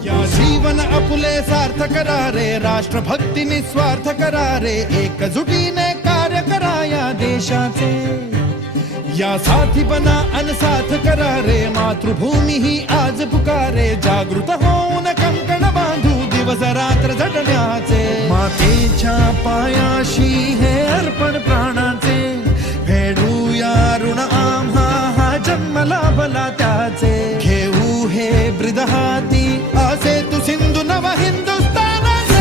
या जीवन आपुले सार्थ करारे, राष्ट्रभक्ती निस्वार्थ करारे, एकजुटीने कार्य करा या देशाचे. या साथी बना अनसाथ करारे, मातृभूमी ही आज पुकारे. जागृत होऊन कंकण बांधू दिवस रात्र झटण्याचे. मातेच्या पायाशी हे अर्पण प्राणाचे, फेडूया ऋण आम्हा हा जन्म लाभला त्याचे. घेऊ हे ब्रिद हाती असे तू सिंधू नव हिंदुस्थानाचे.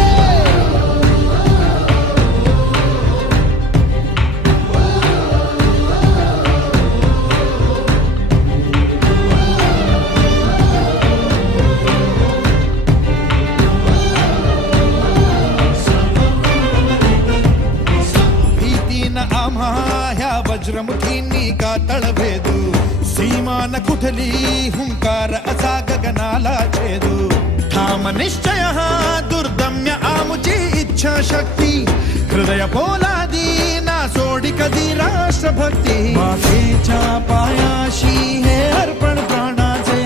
आम्हा ह्या वज्रमुखींनी का तळभेदू. सीमान कुठली हुंकार असा गगनाला छेदू. ठाम निश्चय हा दुर्दम्य आमुची इच्छा शक्ती. हृदय पोलादी ना सोडी कधी राष्ट्रभक्ती. मातेच्या पायाशी हे अर्पण प्राणाचे,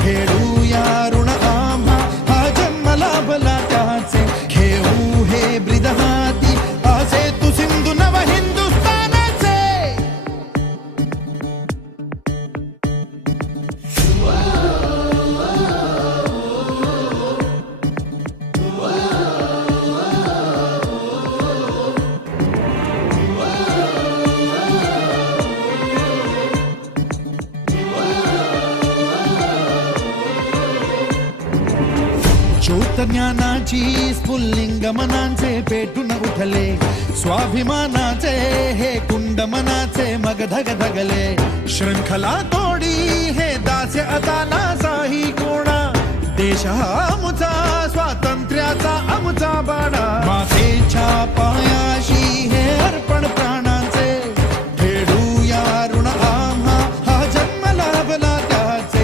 खेळूया ऋण आम्हा हा जन्म लाभला त्याचे. घेऊ हे ब्रिद हाती असे तू सिंधू नव हिंदुस्थानाचे. ज्योत ज्ञानाची स्फुल्लिंग मनांचे पेटून उठले. स्वाभिमानाचे हे कुंड मनाचे मग धग धगले. शृंखला तोडी हे दास्य आता नासाही कोणा. देश हा आमचा स्वातंत्र्याचा आमचा बाणा. मातेच्या पाया